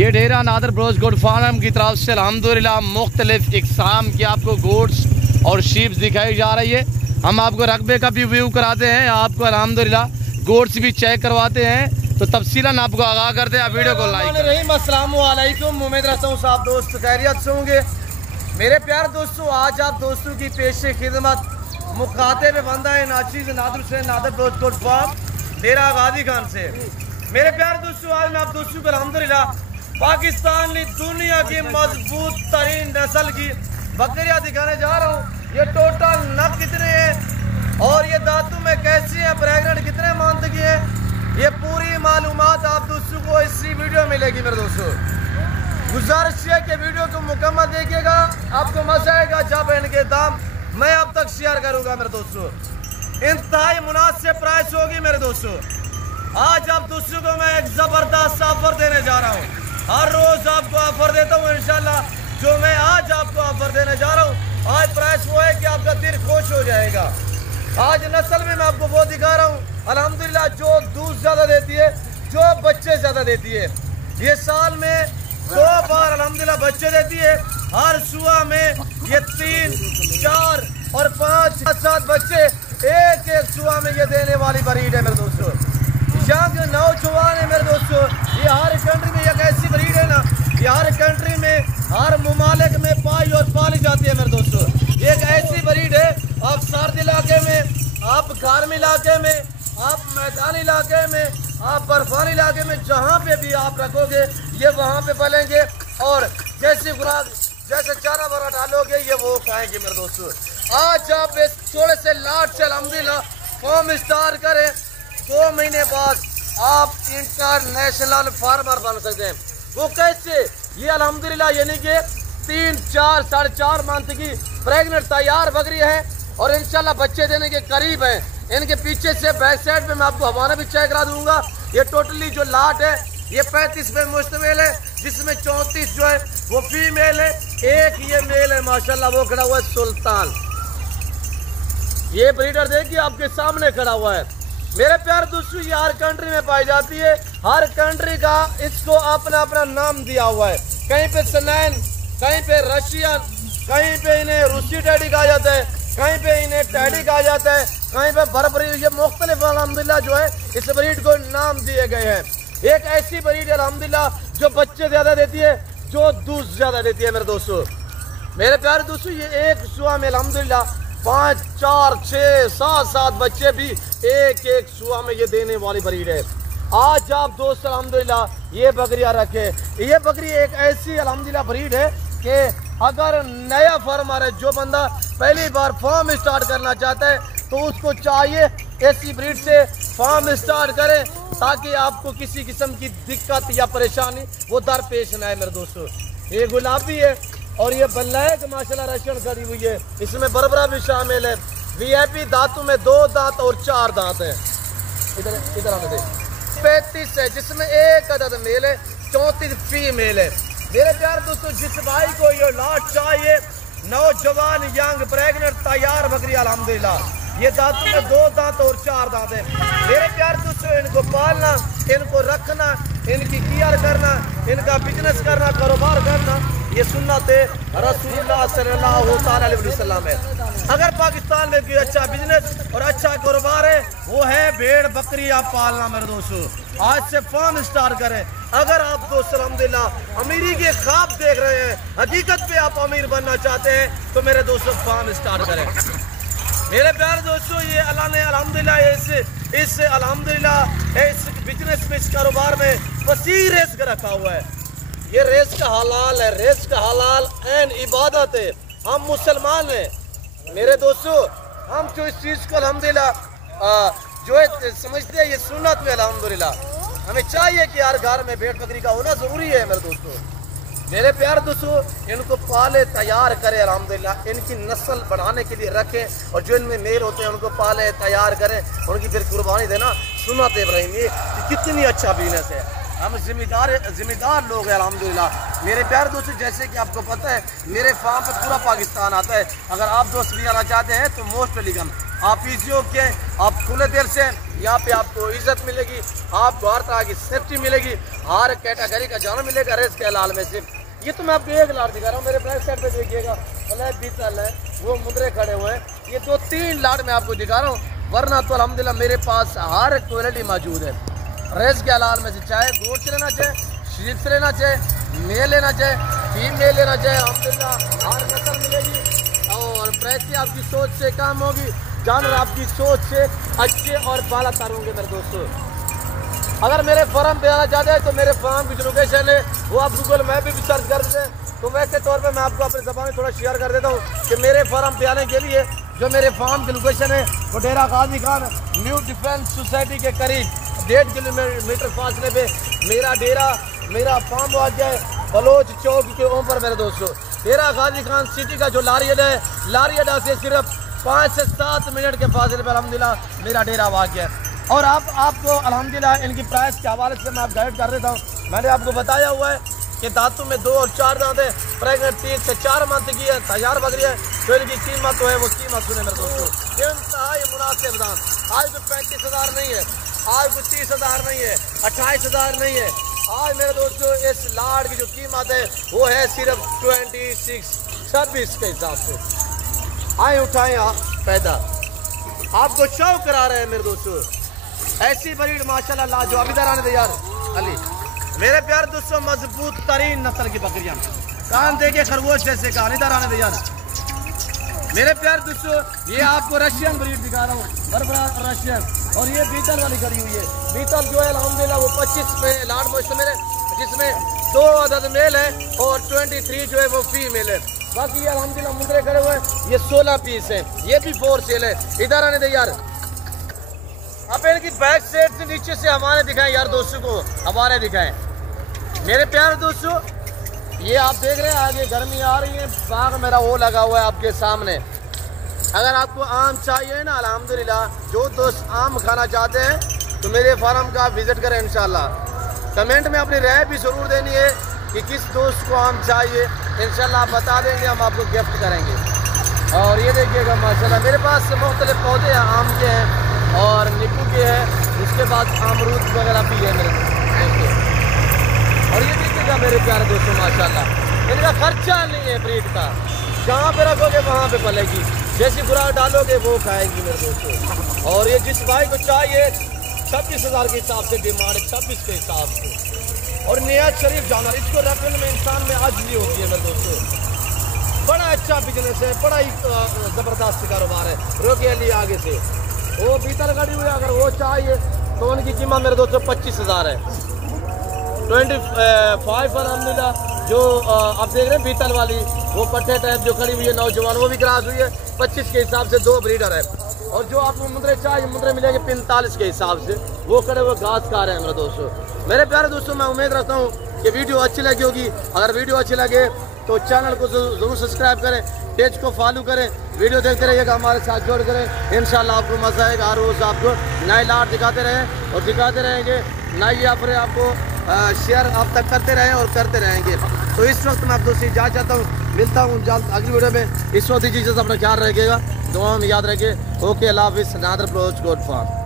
ये डेरा नादर ब्रोज गोड फार्म की तरफ से अल्हम्दुलिल्लाह मुख्तलिफ इकसाम की आपको गोड्स और शीप्स दिखाई जा रही है। हम आपको रकबे का भी व्यू कराते हैं, आपको अल्हम्दुलिल्लाह गोड्स भी चेक करवाते हैं। तो तफसीलन आपको आगाह करते हैं, वीडियो को लाइक करें। अस्सलाम वालेकुम, उम्मीद रखता हूँ आप दोस्त खैरियत से होंगे। मेरे प्यारे दोस्तों, आज आप दोस्तों की पेश खिदमत मुखातिब बंदा है नाचीज नादर से नादर ब्रोज गोड फार्म डेरा गाजी खान से। मेरे प्यारे दोस्तों, आज मैं आप दोस्तों को अल्हम्दुलिल्लाह पाकिस्तान की दुनिया की मजबूत तरीन नस्ल की बकरियां दिखाने जा रहा हूँ। ये टोटल नग कितने हैं और ये दांतों में कैसी है, प्रेगनेंट कितने मंथ की है, ये पूरी मालूमात आप दोस्तों को इसी वीडियो में मिलेगी। मेरे दोस्तों, गुजारिश है कि वीडियो को मुकम्मल देखिएगा, आपको मजा आएगा जब इनके दाम मैं अब तक शेयर करूंगा। मेरे दोस्तों, इंतहाई मुनासिब प्राइस होगी। मेरे दोस्तों, आज आप दोस्तों को मैं एक जबरदस्त ऑफर देने जा रहा हूँ। हर रोज आपको ऑफर देता हूँ इंशाल्लाह, जो मैं आज आपको ऑफर देने जा रहा हूँ। आज प्राइस वो है कि आपका दिल खुश हो जाएगा। आज नस्ल में मैं आपको वो दिखा रहा हूँ अल्हम्दुलिल्लाह, जो दूध ज्यादा देती है, जो बच्चे ज्यादा देती है। ये साल में 2 बार अल्हम्दुलिल्लाह बच्चे देती है। हर सुआ में ये 3, 4 और 5, 7 बच्चे एक सुआ में ये देने वाली ब्रीड है। मेरे दोस्तों, यहाँ के नौजवान है मेरे दोस्तों, ये हर कंट्री में एक ऐसी ब्रीड है ना, ये हर कंट्री में हर ममालिक में पाई और पाली जाती है। मेरे दोस्तों, एक ऐसी ब्रीड है, आप सर्द इलाके में, आप गर्म इलाके में, आप मैदानी इलाके में, आप बर्फानी इलाके में, जहाँ पे भी आप रखोगे ये वहाँ पे पलेंगे और जैसी खुराक जैसे चारा वारा डालोगे ये वो खाएंगे। मेरे दोस्तों, आज आप इस थोड़े से लाट से अल्हम्दुलिल्लाह फॉर्म स्टार्ट करें, 2 महीने बाद आप इंटरनेशनल फार्मर बन सकते हैं। वो कैसे? ये अल्हम्दुलिल्लाह यानी कि 3, 4, 4.5 मंथ की प्रेग्नेंट तैयार बकरी है और इंशाल्लाह बच्चे देने के करीब है। इनके पीछे से बैक साइड पे मैं आपको हवाना भी चेक करा दूंगा। ये टोटली जो लाट है ये 35 पे मुश्तमिल है, जिसमें 34 जो है वो फीमेल है, एक ये मेल है माशाल्लाह, वो खड़ा हुआ है सुल्तान। ये ब्रीडर देखिए आपके सामने खड़ा हुआ है। मेरे प्यारे दोस्तों, ये हर कंट्री में पाई जाती है, हर कंट्री का इसको अपना अपना नाम दिया हुआ है। कहीं पे सनैन, कहीं पे रशियन, कहीं पे इन्हें रूसी टैडी कहा जाता है, कहीं पे इन्हें टैडी कहा जाता है, कहीं पे बर्बरी। ये मुख्तलिफ अल्हम्दुलिल्लाह जो है इस ब्रीड को नाम दिए गए हैं। एक ऐसी ब्रीड अल्हम्दुलिल्लाह जो बच्चे ज्यादा देती है, जो दूध ज्यादा देती है। मेरे दोस्तों, मेरे प्यारे दोस्तों, ये एक सुआ में अल्हम्दुलिल्लाह 5, 4, 6, 7 बच्चे भी एक सुआ में ये देने वाली ब्रीड है। आज आप दोस्त अल्हम्दुलिल्लाह ये बकरियां रखे। ये बकरी एक ऐसी अल्हम्दुलिल्लाह ब्रीड है कि अगर नया फार्मर है, जो बंदा पहली बार फार्म स्टार्ट करना चाहता है, तो उसको चाहिए ऐसी ब्रीड से फार्म स्टार्ट करें, ताकि आपको किसी किस्म की दिक्कत या परेशानी वो दरपेश न आए। मेरे दोस्तों, ये गुलाबी है और ये ब्लैक माशाल्लाह रशियन खड़ी हुई है, इसमें बरबरा भी शामिल है। वीआईपी दांतों में 2 दांत और 4 दांत है। इधर आने दे। 35 है, जिसमें 1 अदद मेल है, 34 फीमेल है। मेरे प्यारे दोस्तों, जिस भाई को ये लाट चाहिए, नौजवान यंग प्रेग्नेंट तैयार बकरी अल्हम्दुलिल्लाह, ये दांतों में 2 दांत और 4 दांत है। मेरे प्यारे दोस्तों, इनको पालना, इनको रखना, इनकी केयर करना, इनका बिजनेस करना, कारोबार करना, ये सुन्नत रसूलुल्लाह सल्लल्लाहु अलैहि वसल्लम है। अगर पाकिस्तान में कोई अच्छा बिजनेस और अच्छा कारोबार है, वो है भेड़ बकरी आप पालना। मेरे दोस्तों, आज से फार्म स्टार्ट करें। अगर आप दोस्त अल्हम्दुलिल्लाह अमीरी के ख्वाब देख रहे हैं, हकीकत पे आप अमीर बनना चाहते हैं, तो मेरे दोस्तों फार्म स्टार्ट करें। मेरे प्यारे दोस्तों, ये अल्लाह ने अल्हम्दुलिल्लाह इस अल्हम्दुलिल्लाह इस बिजनेस में, इस कारोबार में वसीह रिज़्क़ रखा हुआ है। ये रिज़्क़ हलाल है, रिज़्क़ हलाल एन इबादत है। हम मुसलमान हैं मेरे दोस्तों, हम जो इस चीज़ को अल्हम्दुलिल्लाह जो है समझते हैं, ये सुन्नत में अल्हम्दुलिल्लाह हमें चाहिए कि हर घर में भेड़ बकरी का होना ज़रूरी है। मेरे दोस्तों, मेरे प्यारे दोस्तों, इनको पाले तैयार करें अल्हम्दुलिल्लाह, इनकी नस्ल बढ़ाने के लिए रखें और जो इनमें मेल होते हैं उनको पाले तैयार करें, उनकी फिर कुर्बानी देना। सुन्नत इब्राहिम ये कितनी अच्छा बिजनेस है। हम जिम्मेदार लोग हैं अल्हम्दुलिल्लाह। मेरे प्यारे दोस्तों, जैसे कि आपको पता है मेरे फार्म पर पूरा पाकिस्तान आता है। अगर आप दोस्त भी आना चाहते हैं तो मोस्ट वेलकम। आप पीसीओ के आप खुले दिल से यहाँ पे आपको इज्जत मिलेगी, आपको हर तरह की सेफ्टी मिलेगी, हर कैटेगरी का जानवर मिलेगा रेस के हलाल में से। ये तो मैं आपको एक लाट दिखा रहा हूँ, मेरे बैक साइड पे देखिएगा ब्लैक बीतल है, वो मुंदरे खड़े हुए हैं। ये 2-3 लाट मैं आपको दिखा रहा हूँ, वरना तो अल्हम्दुलिल्लाह मेरे पास हर क्वालिटी मौजूद है रेस के हलाल में से। चाहे गोट से लेना चाहे, शीप से लेना चाहे, मेल लेना चाहे, फीमेल लेना चाहे, अल्हम्दुलिल्लाह हर नस्ल मिलेगी। और प्राइस की आपकी सोच से काम होगी, जानवर आपकी सोच से अच्छे और बाला तार होंगे मेरे दोस्तों। अगर मेरे फार्म पे आना चाहते हैं तो मेरे फार्म की जो लोकेशन है वो आप गूगल मैप पे भी सर्च कर देते हैं। तो वैसे तौर पे मैं आपको अपनी ज़बान में थोड़ा शेयर कर देता हूँ कि मेरे फार्म पे आने के लिए जो मेरे फार्म की लोकेशन है वो डेरा Ghazi Khan new defence society के करीब 1.5 किलोमीटर फासले पे मेरा डेरा, मेरा फार्म आ गया है बलोच चौक के ऊपर मेरे दोस्तों। डेरा गाजी खान सिटी का जो लारी अड्डा है, लारी अड्डा से सिर्फ 5 से 7 मिनट के फासले पर अल्हम्दुलिल्लाह मेरा डेरा आ गया है। और आपको अल्हम्दुलिल्लाह इनकी प्राइस के हवाले से मैं आप गाइड कर देता हूँ। मैंने आपको बताया हुआ है कि दांतों में 2 और 4 दांत है, प्रेगनेंट 3 से 4 मंथ की है, तैयार बकरी है, तो इनकी कीमत तो है वो कीमत सुने मेरे दोस्तों, इंतहाई मुनासिब दाम। आज को 35,000 नहीं है, आज को 30,000 नहीं है, 28,000 नहीं है। आज मेरे दोस्तों इस लाड़ की जो कीमत है वो है सिर्फ 26 के हिसाब से। आए उठाए पैदा, आपको शौक करा रहे हैं मेरे दोस्तों। ऐसी ब्रीड माशाल्लाह लाजवाब, इधर आने दे यार अली। मेरे प्यारे दोस्तों मजबूत तरीन नस्ल की बकरियां, कान देखे खरगोश जैसे कान, इधर आने दे यार मेरे प्यारे दोस्तों। ये आपको रशियन ब्रीड दिखा रहा हूँ, बरबरा रशियन। और ये बीतल वाली करी हुई है, बीतल जो है अल्हम्दुलिल्लाह वो 25 में लाट मुश्तमिल है, जिसमें 2 अदद मेल है और 23 जो है वो फीमेल है। बाकी ये अल्हम्दुलिल्लाह मुंदरे खड़े हुए हैं, ये 16 पीस है, ये भी 4 सेल है। इधर आने दे यार, आप इनकी बैक साइड से नीचे से हमारे दिखाएं यार दोस्तों को, हमारे दिखाएं मेरे प्यारे दोस्तों। ये आप देख रहे हैं आगे गर्मी आ रही है, बाग मेरा वो लगा हुआ है आपके सामने। अगर आपको आम चाहिए ना अल्हम्दुलिल्लाह, जो दोस्त आम खाना चाहते हैं तो मेरे फार्म का विजिट करें इंशाल्लाह। कमेंट में अपनी राय भी ज़रूर देनी है कि किस दोस्त को आम चाहिए, इंशाल्लाह आप बता देंगे, हम आपको गिफ्ट करेंगे। और ये देखिएगा माशाल्लाह मेरे पास मुख्तलिफ पौधे हैं, आम के हैं और नींबू के हैं, उसके बाद अमरूद वगैरह भी है मेरे देखिए। और ये देखिएगा मेरे प्यारे दोस्तों माशाल्लाह इनका खर्चा नहीं है ब्रीड का, जहाँ पे रखोगे वहाँ पे पलेगी, जैसी खुराक डालोगे वो खाएगी मेरे दोस्तों। और ये जिस भाई को चाहिए 26,000 के हिसाब से डिमांड है, 26 के हिसाब से। और नियत शरीफ जानवर, इसको रखने में इंसान में आजिज़ी होती है मेरे दोस्तों। बड़ा अच्छा बिजनेस है, बड़ा ही ज़बरदस्त कारोबार है। रोके लिए आगे से वो भीतर खड़ी हुई, अगर वो चाहिए तो उनकी कीमत मेरे दोस्तों 25,000 है। 25 अल्हम्दुलिल्लाह जो आप देख रहे हैं बीतल वाली, वो पट्टे टाइप जो खड़ी हुई है नौजवान, वो भी क्रॉस हुई है, 25 के हिसाब से 2 ब्रीडर है। और जो आपको मुंदरे चाहिए मुंदरे मिलेंगे 45 के हिसाब से, वो खड़े हुए घास खा रहे हैं मेरे दोस्तों। मेरे प्यारे दोस्तों मैं उम्मीद रखता हूँ कि वीडियो अच्छी लगी होगी। अगर वीडियो अच्छी लगे तो चैनल को ज़रूर सब्सक्राइब करें, पेज को फॉलो करें, वीडियो देखते रहिएगा, हमारे साथ जोड़ करें, इंशाल्लाह आपको मज़ा आएगा। हर रोज़ आपको नए लाट दिखाते रहें और दिखाते रहेंगे, नई ऑफरें आपको शेयर आप तक करते रहें और करते रहेंगे। तो इस वक्त मैं आप दोस्तों जा चाहता हूँ, मिलता हूँ जल्द अगली वीडियो में। इस वक्त ही चीज़ें अपना ख्याल रखिएगा, दुआ में याद रखिए। ओके, अल्लाह हाफिज़। नादर अप्रोच गोट फार्म।